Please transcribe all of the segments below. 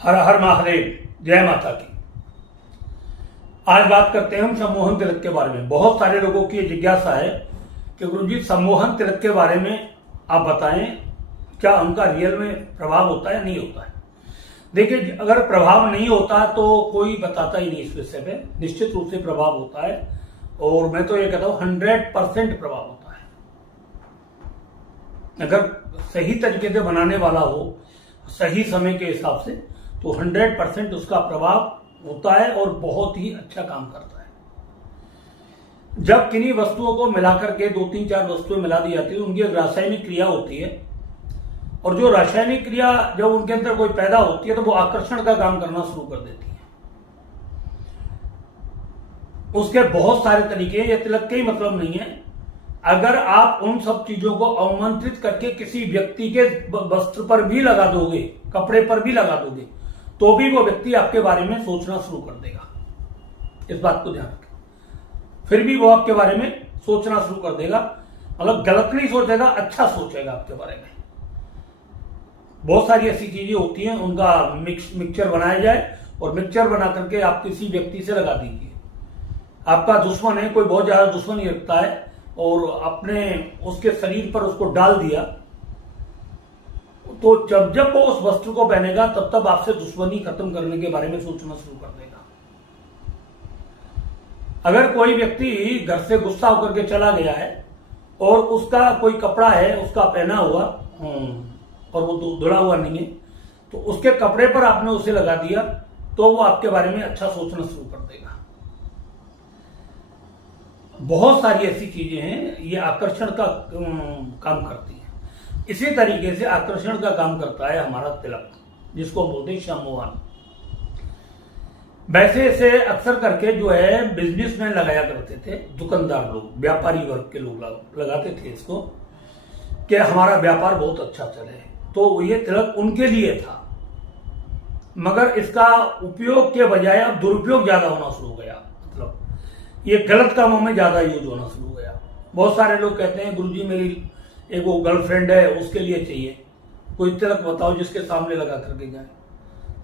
हर हर महादेव, जय माता की। आज बात करते हैं हम सम्मोहन तिलक के बारे में। बहुत सारे लोगों की जिज्ञासा है कि गुरुजी सम्मोहन तिलक के बारे में आप बताएं, क्या उनका रियल में प्रभाव होता है नहीं होता है। देखिए, अगर प्रभाव नहीं होता तो कोई बताता ही नहीं इस विषय पे। निश्चित रूप से प्रभाव होता है और मैं तो ये कहता हूं 100% प्रभाव होता है। अगर सही तरीके से बनाने वाला हो, सही समय के हिसाब से, तो 100% उसका प्रभाव होता है और बहुत ही अच्छा काम करता है। जब किन्हीं वस्तुओं को मिलाकर के 2-3-4 वस्तुएं मिला दी जाती है, उनकी एक रासायनिक क्रिया होती है और जो रासायनिक क्रिया जब उनके अंदर कोई पैदा होती है तो वो आकर्षण का काम करना शुरू कर देती है। उसके बहुत सारे तरीके हैं, ये तिलक के ही मतलब नहीं है। अगर आप उन सब चीजों को अवमंत्रित करके किसी व्यक्ति के वस्त्र पर भी लगा दोगे, कपड़े पर भी लगा दोगे, तो भी वो व्यक्ति आपके बारे में सोचना शुरू कर देगा। इस बात को ध्यान रखें। फिर भी वो आपके बारे में सोचना शुरू कर देगा, मतलब गलत नहीं सोचेगा, अच्छा सोचेगा आपके बारे में। बहुत सारी ऐसी चीजें होती हैं, उनका मिक्सचर बनाया जाए और मिक्सचर बना करके आप किसी व्यक्ति से लगा दीजिए। आपका दुश्मन है, कोई बहुत ज्यादा दुश्मनी रखता है और अपने उसके शरीर पर उसको डाल दिया, तो जब जब वो उस वस्त्र को पहनेगा तब तब आपसे दुश्मनी खत्म करने के बारे में सोचना शुरू कर देगा। अगर कोई व्यक्ति घर से गुस्सा होकर के चला गया है और उसका कोई कपड़ा है उसका पहना हुआ और वो धुला हुआ नहीं है, तो उसके कपड़े पर आपने उसे लगा दिया तो वो आपके बारे में अच्छा सोचना शुरू कर देगा। बहुत सारी ऐसी चीजें हैं, ये आकर्षण का काम करती है। इसी तरीके से आकर्षण का काम करता है हमारा तिलक, जिसको बोलते हैं सम्मोहन। वैसे इसे अक्सर करके जो है बिजनेसमैन लगाया करते थे, दुकानदार लोग, व्यापारी वर्ग के लोग लगाते थे इसको कि हमारा व्यापार बहुत अच्छा चले, तो ये तिलक उनके लिए था। मगर इसका उपयोग के बजाय अब दुरुपयोग ज्यादा होना शुरू हो गया, मतलब ये गलत कामों में ज्यादा यूज होना शुरू हो गया। बहुत सारे लोग कहते हैं गुरुजी मेरी एक वो गर्लफ्रेंड है, उसके लिए चाहिए, कोई तिलक बताओ जिसके सामने लगा करके जाए।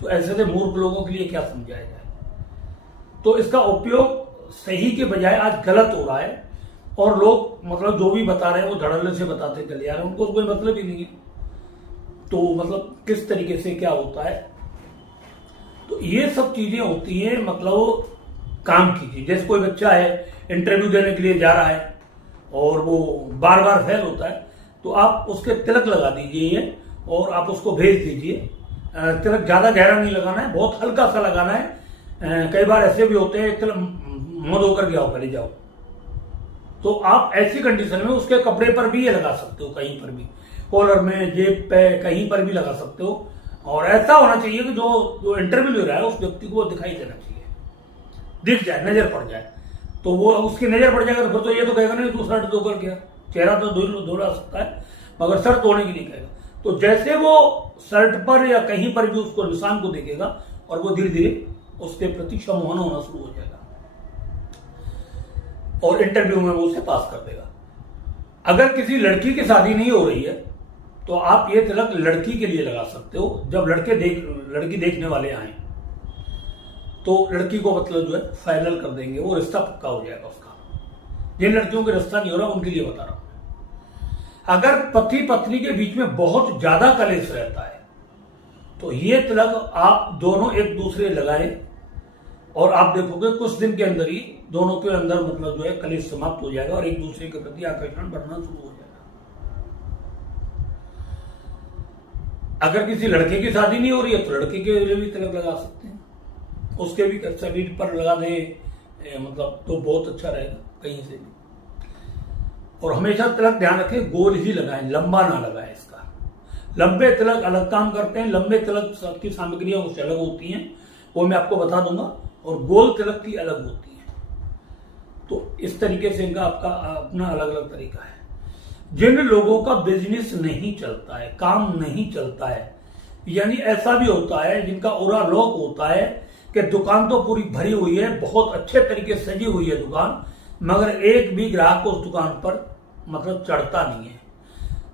तो ऐसे से मूर्ख लोगों के लिए क्या समझाया जाए। तो इसका उपयोग सही के बजाय आज गलत हो रहा है और लोग मतलब जो भी बता रहे हैं वो धड़ल्ले से बताते चले आ रहे हैं, उनको कोई मतलब ही नहीं है। तो मतलब किस तरीके से क्या होता है, तो ये सब चीजें होती हैं, मतलब काम कीजिए। जैसे कोई बच्चा है इंटरव्यू देने के लिए जा रहा है और वो बार बार फेल होता है, तो आप उसके तिलक लगा दीजिए और आप उसको भेज दीजिए। तिलक ज्यादा गहरा नहीं लगाना है, बहुत हल्का सा लगाना है। कई बार ऐसे भी होते हैं तिलक मुंह धोकर के आओ, पहले जाओ। तो आप ऐसी कंडीशन में उसके कपड़े पर भी ये लगा सकते हो, कहीं पर भी, कॉलर में, जेब पे, कहीं पर भी लगा सकते हो। और ऐसा होना चाहिए कि जो इंटरव्यू ले रहा है उस व्यक्ति को दिखाई देना चाहिए, दिख जाए, नजर पड़ जाए। तो वो उसकी नजर पड़ जाएगा तो फिर तो ये तो कहेगा नहीं तू शर्ट धोकर गया। चेहरा तो धुला सकता है मगर शर्ट धोने की नहीं कहेगा। तो जैसे वो शर्ट पर या कहीं पर भी उसको निशान को देखेगा और वो धीरे धीरे उसके प्रति सम्मोहन होना शुरू हो जाएगा और इंटरव्यू में वो उसे पास कर देगा। अगर किसी लड़की की शादी नहीं हो रही है तो आप ये तिलक लड़की के लिए लगा सकते हो। जब लड़की देखने वाले आए तो लड़की को मतलब जो है फाइनल कर देंगे, वो रिश्ता पक्का हो जाएगा उसका। जिन लड़कियों का रिश्ता नहीं हो रहा उनके लिए बता रहा हूं। अगर पति पत्नी के बीच में बहुत ज्यादा कलेश रहता है तो ये तिलक आप दोनों एक दूसरे लगाएं और आप देखोगे कुछ दिन के अंदर ही दोनों के अंदर मतलब जो है कलेश समाप्त हो जाएगा और एक दूसरे के प्रति आकर्षण बढ़ना शुरू हो जाएगा। अगर किसी लड़के की शादी नहीं हो रही है तो लड़के के लिए भी तिलक लगा सकते हैं, उसके भी शरीर पर लगा दे, मतलब तो बहुत अच्छा रहेगा कहीं से भी। और हमेशा तिलक ध्यान रखें, गोल ही लगाएं, लंबा ना लगाएं। इसका लंबे तिलक अलग काम करते हैं, लंबे तिलक की सामग्रियां उससे अलग होती हैं, वो मैं आपको बता दूंगा, और गोल तिलक की अलग होती है। तो इस तरीके से इनका आपका अपना अलग अलग तरीका है। जिन लोगों का बिजनेस नहीं चलता है, काम नहीं चलता है, यानी ऐसा भी होता है जिनका ओरा लॉक होता है कि दुकान तो पूरी भरी हुई है, बहुत अच्छे तरीके से सजी हुई है दुकान, मगर एक भी ग्राहक उस दुकान पर मतलब चढ़ता नहीं है,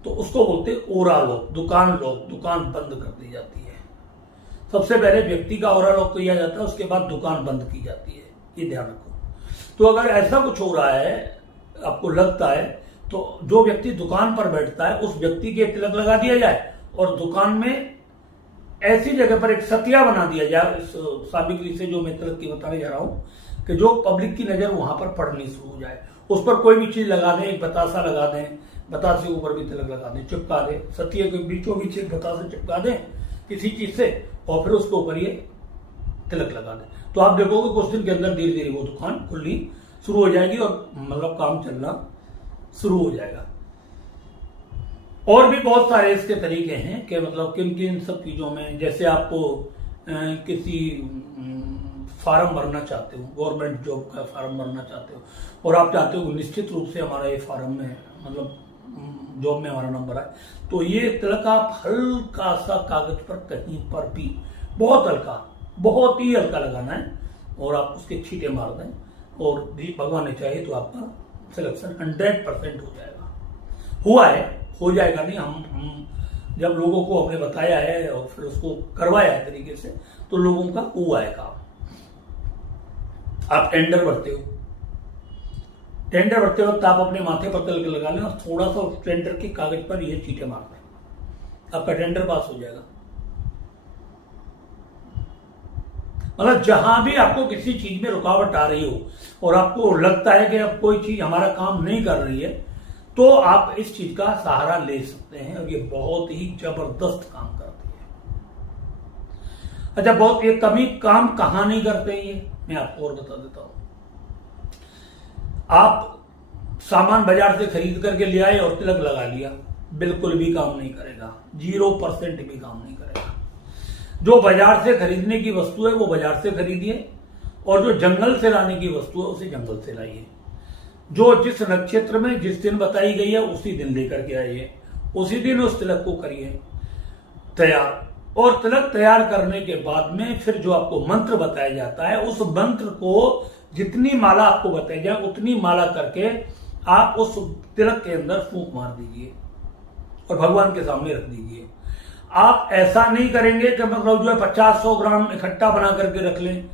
तो उसको बोलते ओरा लॉक, दुकान बंद कर दी जाती है। सबसे पहले व्यक्ति का ऑरा लॉक किया जाता है, उसके बाद दुकान बंद की जाती है, ये ध्यान रखो। तो अगर ऐसा कुछ हो रहा है, आपको लगता है, तो जो व्यक्ति दुकान पर बैठता है उस व्यक्ति के तिलक लगा दिया जाए और दुकान में ऐसी जगह पर एक सतिया बना दिया जाए इस सामग्री से जो मैं तिलक की बताने जा रहा हूं, कि जो पब्लिक की नजर वहां पर पड़नी शुरू हो जाए। उस पर कोई भी चीज लगा दें, एक बतासा लगा दें, बतासे के ऊपर भी तिलक लगा दें, चिपका दें, सतिया के बीचों बीच एक बतासा चिपका दें किसी चीज से, और फिर उसके ऊपर ये तिलक लगा दें। तो आप देखोगे कुछ दिन के अंदर धीरे धीरे वो दुकान खुलनी शुरू हो जाएगी और मतलब काम चलना शुरू हो जाएगा। और भी बहुत सारे इसके तरीके हैं कि मतलब किन किन सब चीजों में, जैसे आपको किसी फार्म भरना चाहते हो, गवर्नमेंट जॉब का फार्म भरना चाहते हो, और आप चाहते हो निश्चित रूप से हमारा ये फार्म में मतलब जॉब में हमारा नंबर आए, तो ये तिलक आप हल्का सा कागज पर कहीं पर भी बहुत हल्का, बहुत ही हल्का लगाना है और आप उसके छींटे मार दें, और भगवान ने चाहिए तो आपका सिलेक्शन 100% हो जाएगा। हुआ है, हो जाएगा नहीं, हम जब लोगों को हमने बताया है और फिर उसको करवाया है तरीके से, तो लोगों का हुआ है काम। आप टेंडर भरते हो, टेंडर भरते वक्त आप अपने माथे पर तिलक लगा लें और थोड़ा सा टेंडर के कागज पर ये चीटे मार दें, आपका टेंडर पास हो जाएगा। मतलब जहां भी आपको किसी चीज में रुकावट आ रही हो और आपको लगता है कि अब कोई चीज हमारा काम नहीं कर रही है, तो आप इस चीज का सहारा ले सकते हैं और ये बहुत ही जबरदस्त काम करती है। अच्छा, बहुत ये कभी काम कहां नहीं करते हैं, ये मैं आपको और बता देता हूं। आप सामान बाजार से खरीद करके ले आए और तिलक लगा लिया, बिल्कुल भी काम नहीं करेगा, 0% भी काम नहीं करेगा। जो बाजार से खरीदने की वस्तु है वो बाजार से खरीदिए, और जो जंगल से लाने की वस्तु है उसे जंगल से लाइए। जो जिस नक्षत्र में जिस दिन बताई गई है उसी दिन लेकर के आइए, उसी दिन उस तिलक को करिए तैयार। और तिलक तैयार करने के बाद में फिर जो आपको मंत्र बताया जाता है, उस मंत्र को जितनी माला आपको बताई जाए उतनी माला करके आप उस तिलक के अंदर फूंक मार दीजिए और भगवान के सामने रख दीजिए। आप ऐसा नहीं करेंगे कि मतलब जो है 50-100 ग्राम इकट्ठा बना करके रख लें,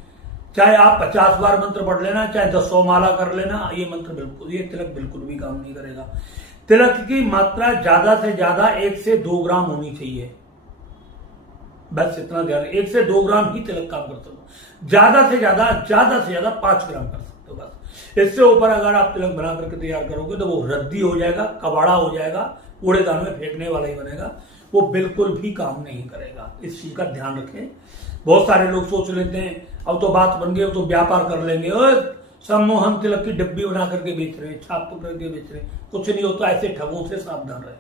चाहे आप 50 बार मंत्र पढ़ लेना, चाहे 100 माला कर लेना, ये मंत्र बिल्कुल, ये तिलक बिल्कुल भी काम नहीं करेगा। तिलक की मात्रा ज्यादा से ज्यादा 1 से 2 ग्राम होनी चाहिए, बस इतना ध्यान, 1 से 2 ग्राम ही तिलक काम करते हो। ज्यादा से ज्यादा 5 ग्राम कर सकते हो बस। इससे ऊपर अगर आप तिलक बना करके तैयार करोगे तो वो रद्दी हो जाएगा, कबाड़ा हो जाएगा, कूड़ेदान में फेंकने वाला ही बनेगा, वो बिल्कुल भी काम नहीं करेगा। इस चीज का ध्यान रखें। बहुत सारे लोग सोच लेते हैं अब तो बात बन गई, तो व्यापार कर लेंगे, सम्मोहन तिलक की डब्बी बना करके बेच रहे हैं, छाप करके बेच रहे हैं, कुछ नहीं होता। ऐसे ठगों से सावधान रहे,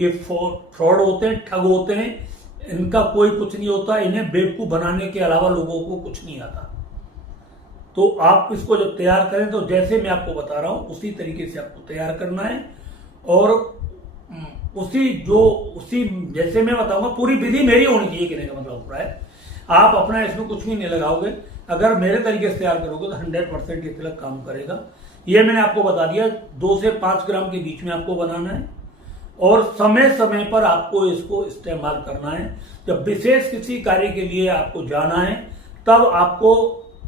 ये फ्रॉड होते हैं, ठग होते हैं, इनका कोई कुछ नहीं होता। इन्हें बेवकूफ बनाने के अलावा लोगों को कुछ नहीं आता। तो आप इसको जब तैयार करें तो जैसे मैं आपको बता रहा हूं उसी तरीके से आपको तैयार करना है, और उसी जैसे मैं बताऊंगा पूरी विधि मेरी होनी चाहिए, कहने का मतलब हो रहा है। आप अपना इसमें कुछ भी नहीं लगाओगे, अगर मेरे तरीके से तैयार करोगे तो 100% ये तिलक काम करेगा। ये मैंने आपको बता दिया, 2 से 5 ग्राम के बीच में आपको बनाना है और समय समय पर आपको इसको इस्तेमाल करना है। जब विशेष किसी कार्य के लिए आपको जाना है तब आपको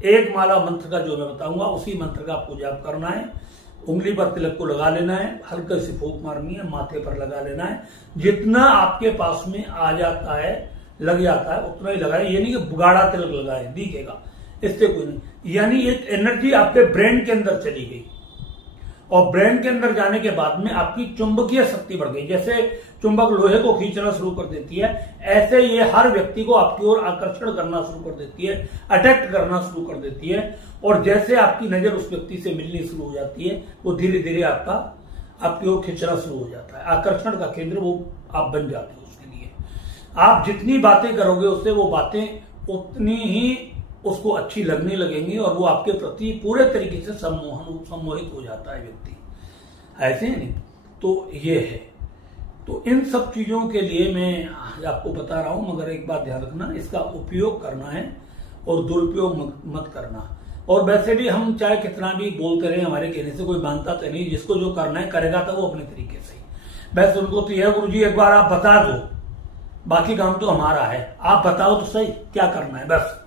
एक माला मंत्र का जो मैं बताऊंगा उसी मंत्र का आपको जाप करना है। उंगली पर तिलक को लगा लेना है, हल्के से फूंक मारनी है, माथे पर लगा लेना है। जितना आपके पास में आ जाता है, लग जाता है, उतना ही लगाए। ये नहीं कि बुगाड़ा तिलक लगाए, दिखेगा, इससे कोई नहीं। यानी एक एनर्जी आपके ब्रेन के अंदर चली गई, और ब्रेन के अंदर जाने के बाद में आपकी चुंबकीय शक्ति बढ़ गई। जैसे चुंबक लोहे को खींचना शुरू कर देती है, ऐसे ये हर व्यक्ति को आपकी ओर आकर्षण करना शुरू कर देती है, अट्रैक्ट करना शुरू कर देती है। और जैसे आपकी नजर उस व्यक्ति से मिलनी शुरू हो जाती है, वो धीरे धीरे आपकी ओर खींचना शुरू हो जाता है। आकर्षण का केंद्र वो आप बन जाते हो। उसके लिए आप जितनी बातें करोगे उससे वो बातें उतनी ही उसको अच्छी लगने लगेंगी, और वो आपके प्रति पूरे तरीके से सम्मोहित हो जाता है व्यक्ति। ऐसे नहीं, तो ये है। तो इन सब चीजों के लिए मैं आपको बता रहा हूं, मगर एक बात ध्यान रखना, इसका उपयोग करना है और दुरुपयोग मत करना। और वैसे भी हम चाहे कितना भी बोलते रहे, हमारे कहने से कोई मानता तो नहीं। जिसको जो करना है करेगा तो वो अपने तरीके से। बस उनको तो यह गुरु जी एक बार आप बता दो, बाकी काम तो हमारा है, आप बताओ तो सही क्या करना है बस।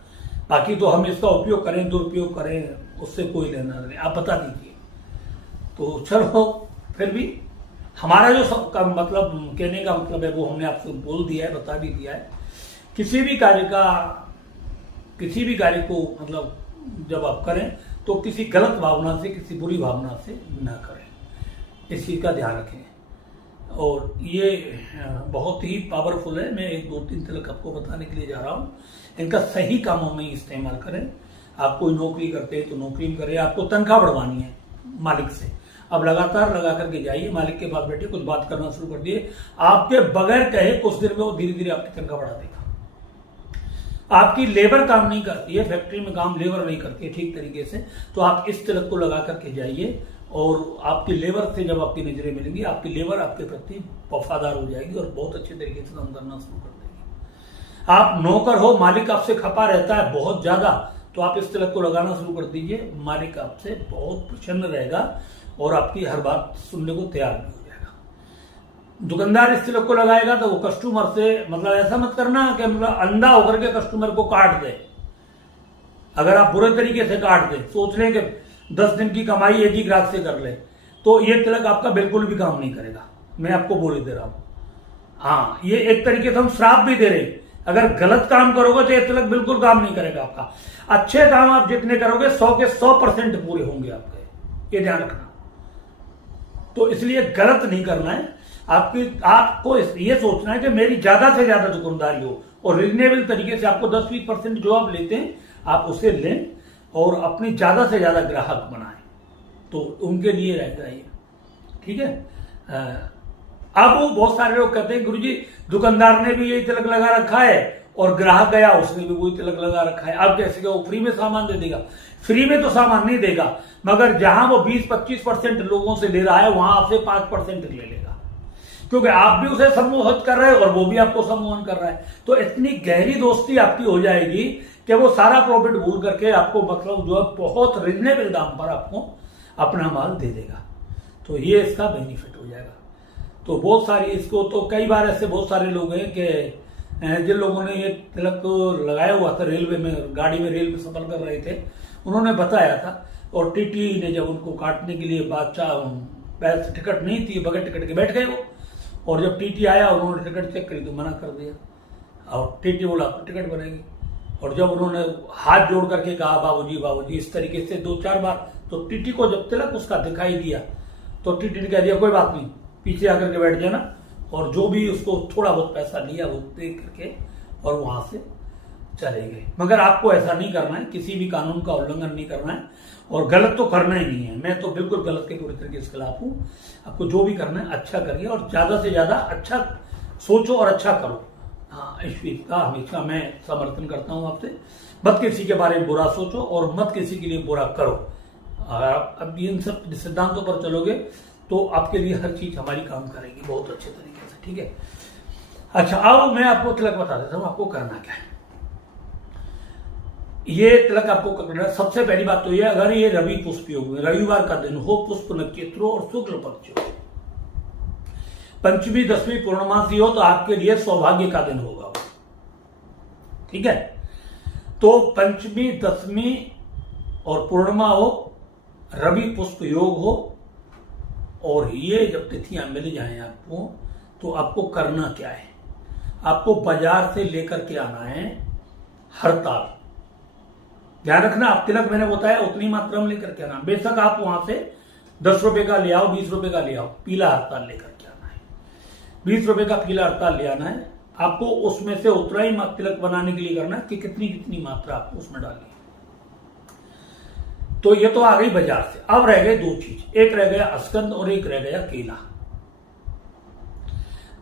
बाकी तो हम इसका उपयोग करें दुरुपयोग करें उससे कोई लेना नहीं, आप बता दीजिए। तो चलो फिर भी हमारा जो सबका मतलब कहने का मतलब है वो हमने आपको बोल दिया है, बता भी दिया है। किसी भी कार्य को मतलब जब आप करें तो किसी गलत भावना से, किसी बुरी भावना से ना करें, इस चीज का ध्यान रखें। और ये बहुत ही पावरफुल है, मैं 1-2-3 तलक आपको बताने के लिए जा रहा हूँ। इनका सही कामों में इस्तेमाल करें। आप कोई नौकरी करते हैं तो नौकरी में करें, आपको तनख्वाह बढ़वानी है मालिक से, अब लगातार लगा करके जाइए, मालिक के पास बैठे कुछ बात करना शुरू कर दिए, आपके बगैर कहे कुछ देर में वो धीरे धीरे आपकी तनख्वाह बढ़ा देगा। आपकी लेबर काम नहीं करती है, फैक्ट्री में काम लेबर नहीं करती है ठीक तरीके से, तो आप इस तिलक को लगा करके जाइए और आपकी लेबर से जब आपकी नजरें मिलेंगी, आपकी लेबर आपके प्रति वफादार हो जाएगी और बहुत अच्छे तरीके से काम करना शुरू कर देगी। आप नौकर हो, मालिक आपसे खपा रहता है बहुत ज्यादा, तो आप इस तिलक को लगाना शुरू कर दीजिए, मालिक आपसे बहुत प्रसन्न रहेगा और आपकी हर बात सुनने को तैयार भी हो जाएगा। दुकानदार इस तिलक को लगाएगा तो वो कस्टमर से मतलब ऐसा मत करना कि मतलब अंधा होकर के कस्टमर को काट दे। अगर आप बुरे तरीके से काट दे, सोच लें कि 10 दिन की कमाई एक ही ग्राहक से कर ले, तो ये तिलक आपका बिल्कुल भी काम नहीं करेगा, मैं आपको बोल दे रहा हूं। हाँ, ये एक तरीके से हम श्राप भी दे रहे, अगर गलत काम करोगे तो ये तिलक बिल्कुल काम नहीं करेगा आपका। अच्छे काम आप जितने करोगे 100 के 100% पूरे होंगे आपके, ये ध्यान रखना। तो इसलिए गलत नहीं करना है, आपको ये सोचना है कि मेरी ज्यादा से ज्यादा दुकानदारी हो और रिजनेबल तरीके से आपको 10-20% जो आप लेते हैं आप उसे लें और अपनी ज्यादा से ज्यादा ग्राहक बनाएं, तो उनके लिए रहेगा ये, ठीक है। अब वो बहुत सारे लोग कहते हैं गुरुजी दुकानदार ने भी यही तिलक लगा रखा है और ग्राहक गया उसने भी वही तिलक लगा रखा है, अब कैसे क्या वो फ्री में सामान दे देगा? फ्री में तो सामान नहीं देगा, मगर जहां वो 20-25% लोगों से ले रहा है वहां आपसे 5% ले लेगा, क्योंकि आप भी उसे सम्मोहित कर रहे हैं और वो भी आपको सम्मोहन कर रहा है। तो इतनी गहरी दोस्ती आपकी हो जाएगी कि वो सारा प्रॉफिट भूल करके आपको मतलब जो है बहुत रिजनेबल दाम पर आपको अपना माल दे देगा। तो ये इसका बेनिफिट हो जाएगा। तो बहुत सारी इसको तो कई बार ऐसे बहुत सारे लोग हैं कि जिन लोगों ने ये तिलक लगाया हुआ था, रेलवे में गाड़ी में रेल में सफर कर रहे थे, उन्होंने बताया था और टीटी ने जब उनको काटने के लिए पैसे टिकट नहीं थी, बगैर टिकट के बैठ गए वो, और जब टीटी आया उन्होंने टिकट चेक करी तो मना कर दिया और टीटी बोला टिकट बनेगी। और जब उन्होंने हाथ जोड़ करके कहा बाबूजी बाबूजी इस तरीके से 2-4 बार, तो टीटी को जब तिलक उसका दिखाई दिया तो टीटी ने कह दिया कोई बात नहीं, पीछे आकर के बैठ जाना, और जो भी उसको थोड़ा बहुत पैसा लिया वो दे करके और वहां से चले गए। मगर आपको ऐसा नहीं करना है, किसी भी कानून का उल्लंघन नहीं करना है और गलत तो करना ही नहीं है। मैं तो बिल्कुल गलत के पूरी तरीके से खिलाफ हूं। आपको जो भी करना है अच्छा करिए और ज्यादा से ज्यादा अच्छा सोचो और अच्छा करो। हाँ, इस चीज का हमेशा मैं समर्थन करता हूं आपसे। मत किसी के बारे में बुरा सोचो और मत किसी के लिए बुरा करो। अब इन सब सिद्धांतों पर चलोगे तो आपके लिए हर चीज हमारी काम करेगी बहुत अच्छे तरीके से, ठीक है। अच्छा, अब मैं आपको तिलक बता देता हूं आपको करना क्या है। ये तिलक आपको करना है, सबसे पहली बात तो ये, अगर ये रवि पुष्प योग में रविवार का दिन हो, पुष्प नक्षत्र हो और शुक्ल पक्ष हो, पंचमी दसवीं पूर्णमासी हो, तो आपके लिए सौभाग्य का दिन होगा, ठीक है। तो पंचमी दसवीं और पूर्णिमा हो, रवि पुष्प योग हो और ये जब तिथियां मिल जाएं आपको, तो आपको करना क्या है, आपको बाजार से लेकर के आना है हरताल। ध्यान रखना, आप तिलक मैंने बताया उतनी मात्रा में लेकर के आना, बेशक आप वहां से 10 रुपए का ले आओ, 20 रुपए का ले आओ, पीला हरताल लेकर के आना है। 20 रुपए का पीला हरताल ले आना है आपको। उसमें से उतना ही तिलक बनाने के लिए करना है कि कितनी कितनी मात्रा आपको उसमें डालनी है। तो ये तो आ गई बाजार से। अब रह गए 2 चीज, एक रह गया अस्कंद और एक रह गया केला।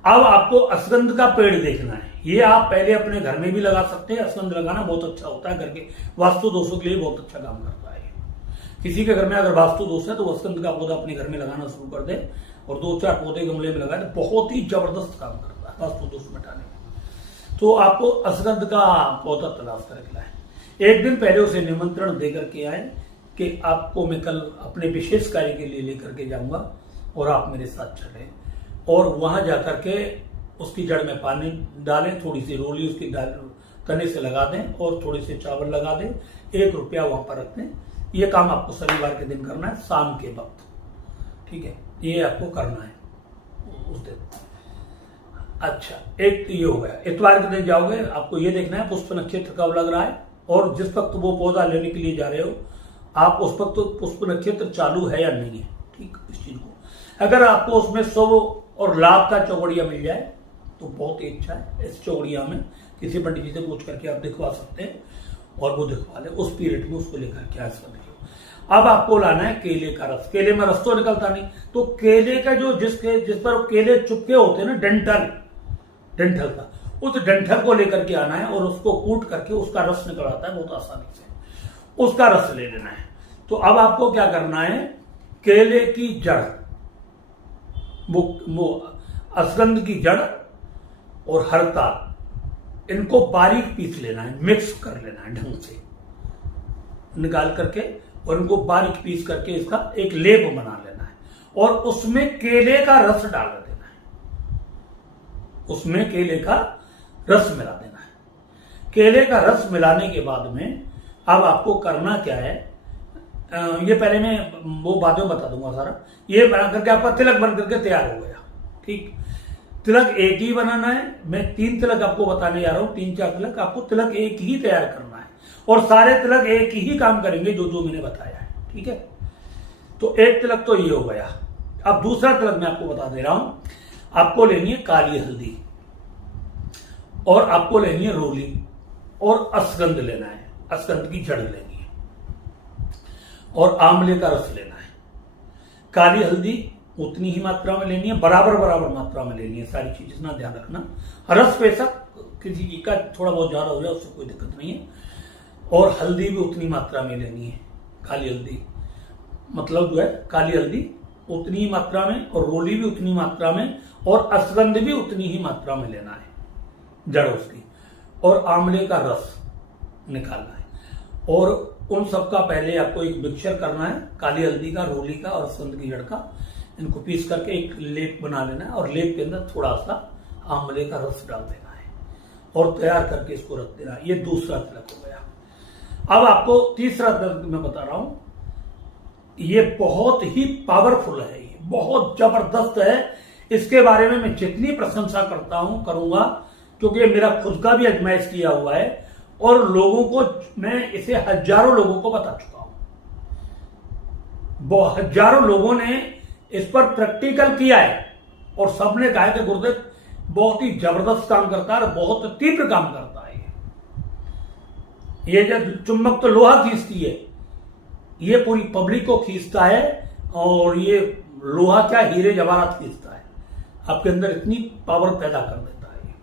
अब आपको अस्कंद का पेड़ देखना है। ये आप पहले अपने घर में भी लगा सकते हैं। अस्कंद लगाना बहुत अच्छा होता है, घर के वास्तु दोषों के लिए बहुत अच्छा काम करता है। किसी के घर में अगर वास्तु दोष है तो अस्कंद का पौधा अपने घर में लगाना शुरू कर दे और 2-4 पौधे गमले में लगाए, तो बहुत ही जबरदस्त काम करता है वास्तु दोष मिटाने में। तो आपको अस्कंद का पौधा तलाश कर लाए। एक दिन पहले उसे निमंत्रण देकर के आए कि आपको मैं कल अपने विशेष कार्य के लिए लेकर के जाऊंगा और आप मेरे साथ चले, और वहां जाकर के उसकी जड़ में पानी डालें, थोड़ी सी रोली उसकी तने से लगा दें और थोड़े से चावल लगा दें, 1 रुपया वहां पर रख दें। ये काम आपको शनिवार के दिन करना है, शाम के वक्त, ठीक है, ये आपको करना है उस दिन। अच्छा, एक ये हो गया। इतवार के दिन जाओगे, आपको ये देखना है पुष्प नक्षत्र कब लग रहा है, और जिस वक्त वो पौधा लेने के लिए जा रहे हो आप उस वक्त तो पुष्प नक्षत्र चालू है या नहीं है, ठीक। इस चीज को अगर आपको उसमें शुभ और लाभ का चौगड़िया मिल जाए तो बहुत ही अच्छा है। इस चौगड़िया में किसी पंडित जी से पूछ करके आप दिखवा सकते हैं और वो दिखवा ले, उस पीरियड में उसको लेकर के आस कर। अब आपको लाना है केले का रस। केले में रस तो निकलता नहीं, तो केले का जो जिस पर केले चुपके होते हैं ना, डंठल का, उस डंठल को लेकर के आना है और उसको कूट करके उसका रस निकल आता है बहुत आसानी से, उसका रस ले लेना है। तो अब आपको क्या करना है, केले की जड़, वो असगंध की जड़ और हरताल, इनको बारीक पीस लेना है, मिक्स कर लेना है ढंग से निकाल करके, और इनको बारीक पीस करके इसका एक लेप बना लेना है और उसमें केले का रस डाल देना है, उसमें केले का रस मिला देना है। केले का रस मिलाने के बाद में अब आपको करना क्या है, ये पहले मैं वो बाद में बता दूंगा सारा। ये बना करके आपका तिलक बन करके तैयार हो गया, ठीक। तिलक एक ही बनाना है, मैं 3 तिलक आपको बताने जा रहा हूं, 3-4 तिलक, आपको तिलक एक ही तैयार करना है और सारे तिलक एक ही काम करेंगे जो जो मैंने बताया है, ठीक है। तो एक तिलक तो ये हो गया। अब दूसरा तिलक मैं आपको बता दे रहा हूं, आपको लेनी है काली हल्दी और आपको लेनी है रोली और असगंध लेना है, असगंध की जड़ लेनी है और आंवले का रस लेना है। काली हल्दी उतनी ही मात्रा में लेनी है, बराबर मात्रा में लेनी है, सारी चीज ना ध्यान रखना। रस बेशक किसी चीज का थोड़ा बहुत ज्यादा हो जाए उससे कोई दिक्कत नहीं है, और हल्दी भी उतनी मात्रा में लेनी है। काली हल्दी मतलब जो है, काली हल्दी उतनी ही मात्रा में और रोली भी उतनी मात्रा में और असगंध भी उतनी ही मात्रा में लेना है, जड़ उसकी, और आंवले का रस निकालना है। और उन सबका पहले आपको एक मिक्सचर करना है, काली हल्दी का, रोली का और असगंध की जड़ का, इनको पीस करके एक लेप बना लेना है और लेप के अंदर थोड़ा सा आंवले का रस डाल देना है और तैयार करके इसको रख देना है। ये दूसरा तिलक हो गया। अब आपको तीसरा तिलक मैं बता रहा हूं, ये बहुत ही पावरफुल है, ये बहुत जबरदस्त है। इसके बारे में मैं जितनी प्रशंसा करूंगा, क्योंकि ये मेरा खुद का भी आजमाइश किया हुआ है और लोगों को मैं इसे हजारों लोगों को बता चुका हूं। हजारों लोगों ने इस पर प्रैक्टिकल किया है और सबने कहा कि गुरुदेव बहुत ही जबरदस्त काम करता है और बहुत तीव्र काम करता है। ये जब चुंबक तो लोहा खींचती है, ये पूरी पब्लिक को खींचता है, और ये लोहा क्या हीरे जवाहरात खींचता है, आपके अंदर इतनी पावर पैदा कर देता है।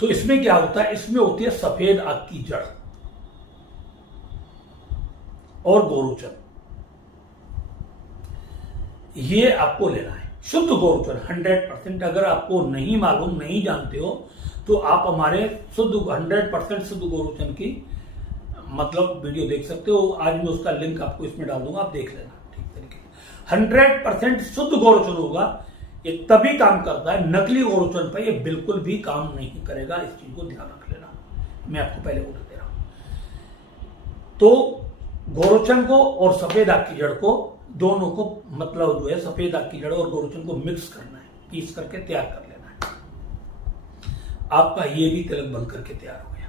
तो इसमें क्या होता है, इसमें होती है सफेद आग की जड़ और गोरूचन, ये आपको लेना है। शुद्ध गोरूचन 100%। अगर आपको नहीं मालूम, नहीं जानते हो, तो आप हमारे शुद्ध 100% शुद्ध गोरूचन की मतलब वीडियो देख सकते हो। आज मैं उसका लिंक आपको इसमें डाल दूंगा, आप देख लेना ठीक तरीके से। 100% शुद्ध गोरूचन होगा, ये तभी काम करता है। नकली गोरूचन पर ये बिल्कुल भी काम नहीं करेगा, इस चीज को ध्यान रख लेना, मैं आपको पहले बोल दे रहा हूं। तो गोरूचन को और सफेद आग की जड़ को, दोनों को मतलब जो है सफेद आग की जड़ और गोरूचन को मिक्स करना है, पीस करके तैयार कर लेना है। आपका ये भी तिलक बन करके तैयार हो गया।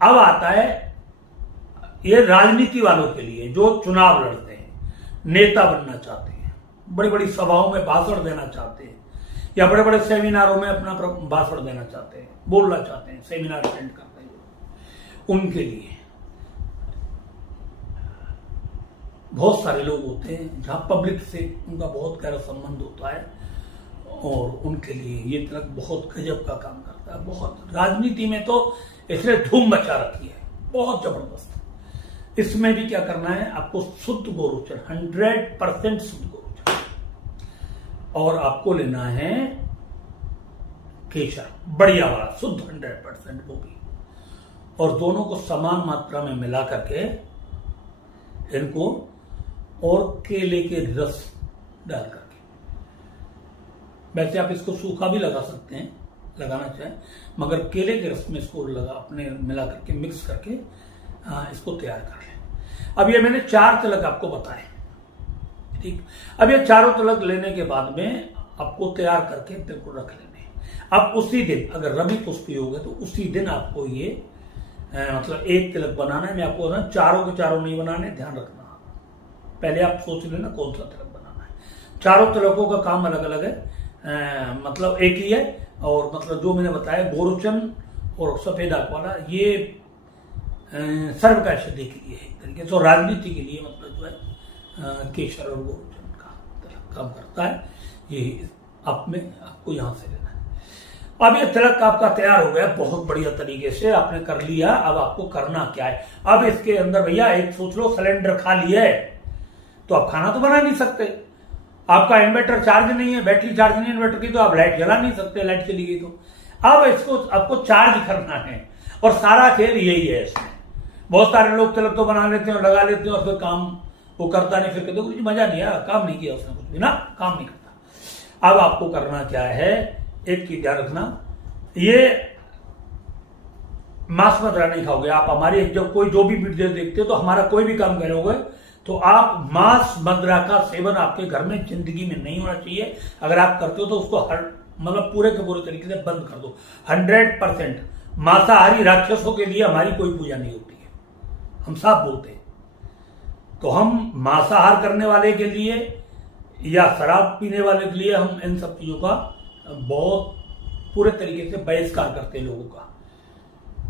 अब आता है ये राजनीति वालों के लिए, जो चुनाव लड़ते हैं, नेता बनना चाहते हैं, बड़ी बड़ी सभाओं में भाषण देना चाहते हैं, या बड़े बड़े सेमिनारों में अपना भाषण देना चाहते हैं, बोलना चाहते हैं, सेमिनार अटेंड करते हैं, उनके लिए बहुत सारे लोग होते हैं जहां पब्लिक से उनका बहुत गहरा संबंध होता है, और उनके लिए ये तिलक बहुत गजब का काम करता है। बहुत राजनीति में तो इसने धूम मचा रखी है, बहुत जबरदस्त। इसमें भी क्या करना है, आपको शुद्ध गोरूचन, 100% शुद्ध गोरूचन, और आपको लेना है केसर बढ़िया वाला शुद्ध 100% वो भी, और दोनों को समान मात्रा में मिला करके इनको, और केले के रस डाल करके वैसे आप इसको सूखा भी लगा सकते हैं, लगाना चाहें, मगर केले के रस में इसको अपने मिला करके मिक्स करके इसको तैयार कर लें। अब ये मैंने 4 तिलक आपको बताए, ठीक। अब ये चारों तिलक लेने के बाद में आपको तैयार करके बिल्कुल रख लेने। अब उसी दिन अगर रवि पुष्पी हो गए तो उसी दिन आपको ये मतलब 1 तिलक बनाना है। मैं आपको ना चारों के चारों नहीं बनाने, ध्यान रखना। पहले आप सोच लेना कौन सा तिलक बनाना है। चारों तिलकों का काम अलग अलग है, मतलब एक ही है। और मतलब जो मैंने बताया गोरोचन और सफेद आंख वाला, ये सर्व का औषधि के लिए है एक तरीके से, और राजनीति के लिए मतलब जो है केसर और गोरोचन का तिलक काम करता है। ये आपको यहाँ से लेना है। अब ये तिलक आपका तैयार हो गया बहुत बढ़िया तरीके से, आपने कर लिया। अब आपको करना क्या है, अब इसके अंदर भैया एक सोच लो, सिलेंडर खाली है तो आप खाना तो बना नहीं सकते। आपका इन्वर्टर चार्ज नहीं है, बैटरी चार्ज नहीं है इन्वर्टर की, तो आप लाइट जला नहीं सकते, लाइट चली गई तो। अब इसको आपको चार्ज करना है, और सारा खेल यही है इसमें। बहुत सारे लोग तिलक तो बना लेते हैं और लगा लेते हैं और फिर काम वो करता नहीं, फिर कहते कुछ मजा नहीं आया, काम नहीं किया उसने, कुछ भी ना काम नहीं करता। अब आपको करना क्या है, एक चीज ध्यान रखना, ये मांस मदिरा नहीं खाओगे आप। हमारी जब कोई जो भी वीडियो देखते हो तो हमारा कोई भी काम करोगे तो आप मांस मदिरा का सेवन आपके घर में जिंदगी में नहीं होना चाहिए। अगर आप करते हो तो उसको मतलब पूरे के पूरे तरीके से बंद कर दो। 100% मांसाहारी राक्षसों के लिए हमारी कोई पूजा नहीं होती है, हम साफ बोलते हैं। तो हम मांसाहार करने वाले के लिए या शराब पीने वाले के लिए हम इन सब चीजों का बहुत पूरे तरीके से बहिष्कार करते हैं लोगों का।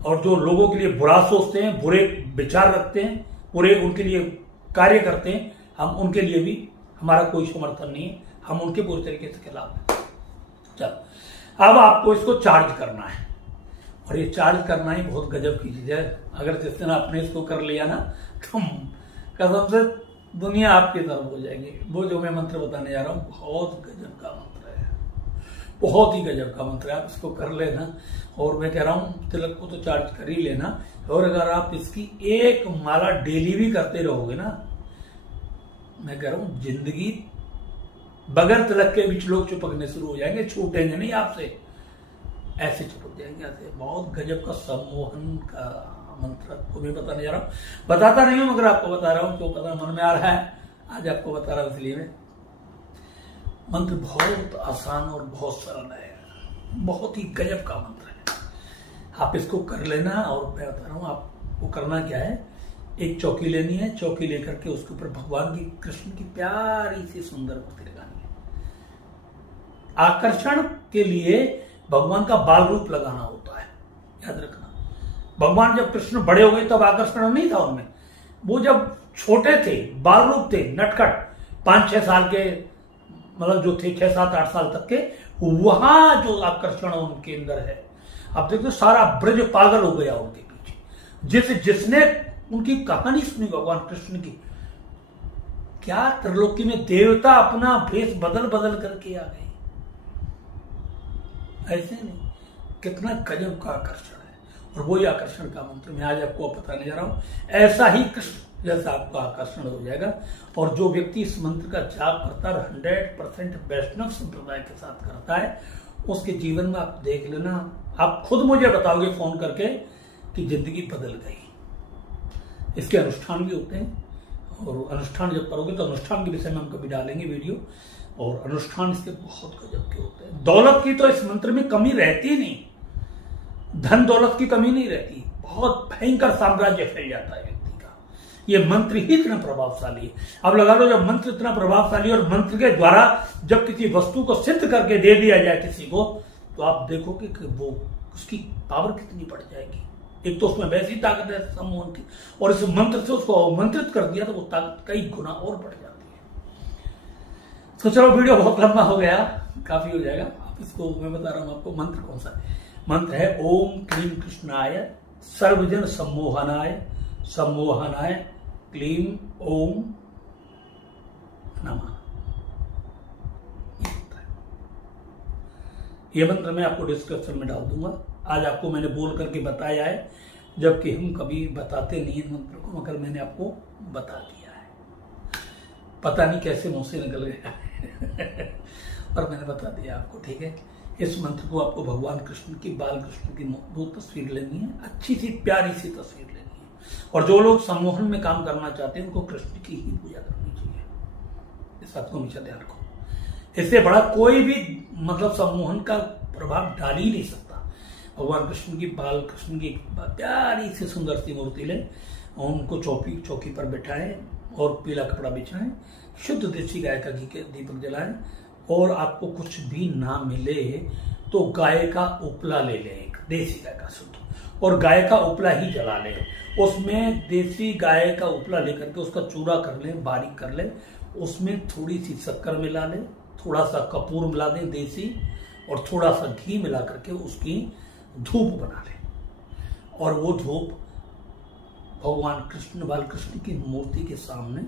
और जो लोगों के लिए बुरा सोचते हैं, बुरे विचार रखते हैं, बुरे उनके लिए कार्य करते हैं, हम उनके लिए भी हमारा कोई समर्थन नहीं है, हम उनके पूरी तरीके से खिलाफ हैं। चलो अब आपको इसको चार्ज करना है, और ये चार्ज करना ही बहुत गजब की चीज है। अगर जिस दिन आपने इसको कर लिया ना तो कसम से दुनिया आपकी तरफ हो जाएगी। वो जो मैं मंत्र बताने जा रहा हूँ बहुत गजब का मंत्र है, बहुत ही गजब का मंत्र है। आप इसको कर लेना, और मैं कह रहा हूँ तिलक को तो चार्ज कर ही लेना, और अगर आप इसकी एक माला डेली भी करते रहोगे ना, मैं कह रहा हूँ जिंदगी बगैर तिलक के भी लोग चिपकने शुरू हो जाएंगे, छूटेंगे नहीं आपसे, ऐसे चिपक जाएंगे ऐसे। बहुत गजब का सम्मोहन का मंत्र आपको मैं बताने जा रहा हूँ, बताता नहीं हूं मगर आपको बता रहा हूँ, क्यों पता मन में आ रहा है, आज आपको बता रहा हूं। इसलिए मैं मंत्र बहुत आसान और बहुत सरल है, बहुत ही गजब का मंत्र है। आप इसको कर लेना, और मैं बता रहा हूँ आपको करना क्या है। एक चौकी लेनी है, चौकी लेकर के उसके ऊपर भगवान की, कृष्ण की प्यारी सी सुंदर मूर्ति लगानी है। आकर्षण के लिए भगवान का बाल रूप लगाना होता है, याद रखना। भगवान जब कृष्ण बड़े हो गए तब आकर्षण नहीं था उनमें, वो जब छोटे थे, बाल रूप थे, नटखट 5-6 साल के, मतलब जो थे 6-7-8 साल तक के, वहां जो आकर्षण उनके अंदर है। अब देखो सारा ब्रज पागल हो गया उनके पीछे। जिसने उनकी कहानी सुनी भगवान कृष्ण की, क्या त्रिलोकी में देवता अपना भेष बदल बदल करके आ गए, ऐसे नहीं, कितना गजब का आकर्षण है। और वही आकर्षण का मंत्र मैं आज आपको बताने जा रहा हूं। ऐसा ही कृष्ण जैसा आपका आकर्षण हो जाएगा। और जो व्यक्ति इस मंत्र का जाप करता है, 100% वैष्णव संप्रदाय के साथ करता है, उसके जीवन में आप देख लेना, आप खुद मुझे बताओगे फोन करके कि जिंदगी बदल गई। इसके अनुष्ठान भी होते हैं, और अनुष्ठान जब करोगे तो अनुष्ठान के विषय में हम कभी डालेंगे वीडियो, और अनुष्ठान इसके बहुत गजब के होते हैं। दौलत की तो इस मंत्र में कमी रहती नहीं, धन दौलत की कमी नहीं रहती, बहुत भयंकर साम्राज्य फैल जाता है व्यक्ति का। ये मंत्र ही इतना प्रभावशाली है। अब लगा लो, जब मंत्र इतना प्रभावशाली, और मंत्र के द्वारा जब किसी वस्तु को सिद्ध करके दे दिया जाए किसी को, तो आप देखोगे कि वो उसकी पावर कितनी बढ़ जाएगी। एक तो उसमें वैसी ताकत है सम्मोहन की, और इस मंत्र से उसको अवमंत्रित कर दिया तो वो ताकत कई गुना और बढ़ जाती है। तो चलो, वीडियो बहुत लंबा हो गया, काफी हो जाएगा। आप इसको मैं बता रहा हूं आपको मंत्र कौन सा है। मंत्र है ओम क्लीम कृष्णाय सर्वजन सम्मोहनाय सम्मोहनाय क्लीम ओम नमः। ये मंत्र मैं आपको डिस्क्रिप्शन में डाल दूंगा। आज आपको मैंने बोल करके बताया है, जबकि हम कभी बताते नहीं है मंत्र को, मगर मैंने आपको बता दिया है। पता नहीं कैसे मुंह से निकल गया पर मैंने बता दिया आपको, ठीक है। इस मंत्र को आपको भगवान कृष्ण की, बाल कृष्ण की 2 तस्वीर लेनी है, अच्छी सी प्यारी सी तस्वीर लेनी है। और जो लोग सम्मोहन में काम करना चाहते हैं उनको कृष्ण की ही पूजा करनी चाहिए। इस बात को हमेशा ध्यान रखो। इससे बड़ा कोई भी मतलब सम्मोहन का प्रभाव डाल ही नहीं सकता। भगवान कृष्ण की, बाल कृष्ण की प्यारी सी सुंदर सी मूर्ति लें, उनको चौकी पर बिठाएं और पीला कपड़ा बिछाएं, शुद्ध देसी गाय का घी के दीपक जलाएं, और आपको कुछ भी ना मिले तो गाय का उपला ले लें, एक देसी गाय का शुद्ध, और गाय का उपला ही जला लें। उसमें देसी गाय का उपला लेकर के उसका चूरा कर लें, बारीक कर लें, उसमें थोड़ी सी शक्कर मिला लें, थोड़ा सा कपूर मिला दें देसी, और थोड़ा सा घी मिला करके उसकी धूप बना लें। और वो धूप भगवान कृष्ण, बाल कृष्ण की मूर्ति के सामने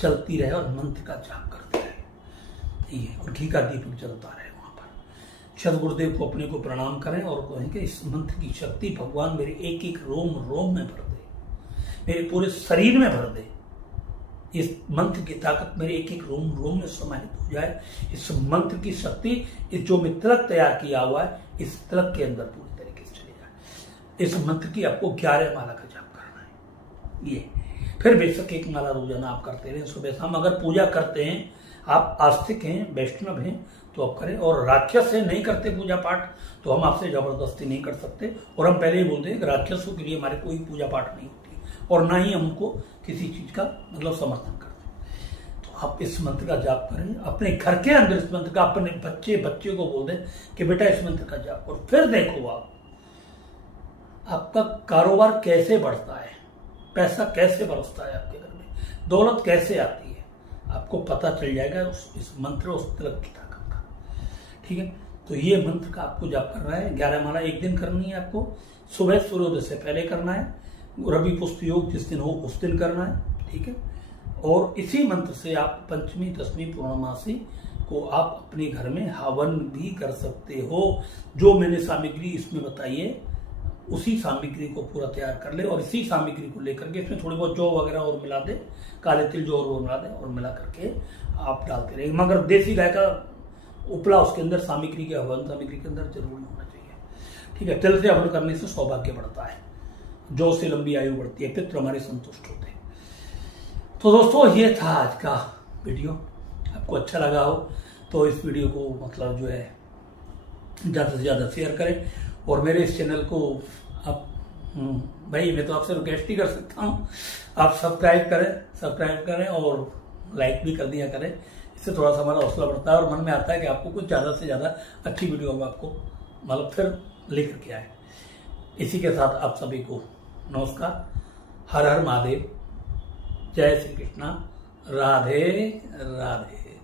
चलती रहे और मंत्र का जाप करते रहे, ठीक है। और घी का दीपक जलता रहे वहां पर। सदगुरुदेव को अपने को प्रणाम करें और कहें कि इस मंत्र की शक्ति भगवान मेरे एक एक रोम रोम में भर दे, मेरे पूरे शरीर में भर दे। इस मंत्र की ताकत मेरे एक एक रोम रोम में समाहित हो जाए। इस मंत्र की शक्ति, इस जो मैं तिलक तैयार किया हुआ है, इस तिलक के अंदर पूरी तरीके से चली जाए। इस मंत्र की आपको 11 माला का जाप करना है। ये फिर बेशक 1 माला रोजाना आप करते रहें सुबह शाम। अगर पूजा करते हैं, आप आस्तिक हैं, वैष्णव हैं, तो आप करें। और राक्षस से नहीं करते पूजा पाठ तो हम आपसे जबरदस्ती नहीं कर सकते। और हम पहले ही बोलते हैं कि राक्षसों के लिए हमारे कोई पूजा पाठ नहीं होती, और ना ही हमको किसी चीज का मतलब समर्थन करते। तो आप इस मंत्र का जाप करें अपने घर के अंदर। इस मंत्र का अपने बच्चे को बोल दें कि बेटा इस मंत्र का जाप करो। फिर देखो आपका कारोबार कैसे बढ़ता है, पैसा कैसे बरसता है आपके घर में, दौलत कैसे आती है, आपको पता चल जाएगा इस मंत्र, उस तिलक की ताकत का, ठीक है। तो ये मंत्र का आपको जाप करना है। 11 माला एक दिन करनी है आपको। सुबह सूर्योदय से पहले करना है। रवि पुष्प योग जिस दिन हो उस दिन करना है, ठीक है। और इसी मंत्र से आप पंचमी, दशमी, पूर्णमासी को आप अपने घर में हवन भी कर सकते हो। जो मैंने सामग्री इसमें बताई है, उसी सामग्री को पूरा तैयार कर ले, और इसी सामग्री को लेकर के इसमें थोड़ी बहुत जौ वगैरह और मिला दे, काले तिल जो और वो मिला दे, और मिला करके आप डालते रहे। मगर देसी गाय का उपला उसके अंदर सामग्री के, हवन सामग्री के अंदर जरूर होना चाहिए, ठीक है। तिल से हवन करने से सौभाग्य बढ़ता है, जौ से लंबी आयु बढ़ती है, पितृ हमारे संतुष्ट होते हैं। तो दोस्तों ये था आज का वीडियो। आपको अच्छा लगा हो तो इस वीडियो को मतलब जो है ज़्यादा से ज़्यादा शेयर करें, और मेरे इस चैनल को आप भाई मैं तो आपसे रिक्वेस्ट ही कर सकता हूँ, आप सब्सक्राइब करें और लाइक भी कर दिया करें। इससे थोड़ा सा हमारा हौसला बढ़ता है और मन में आता है कि आपको कुछ ज़्यादा से ज़्यादा अच्छी वीडियो हम आपको मतलब फिर लेकर के आए। इसी के साथ आप सभी को नमस्कार, हर हर महादेव, जय श्री कृष्णा, राधे राधे।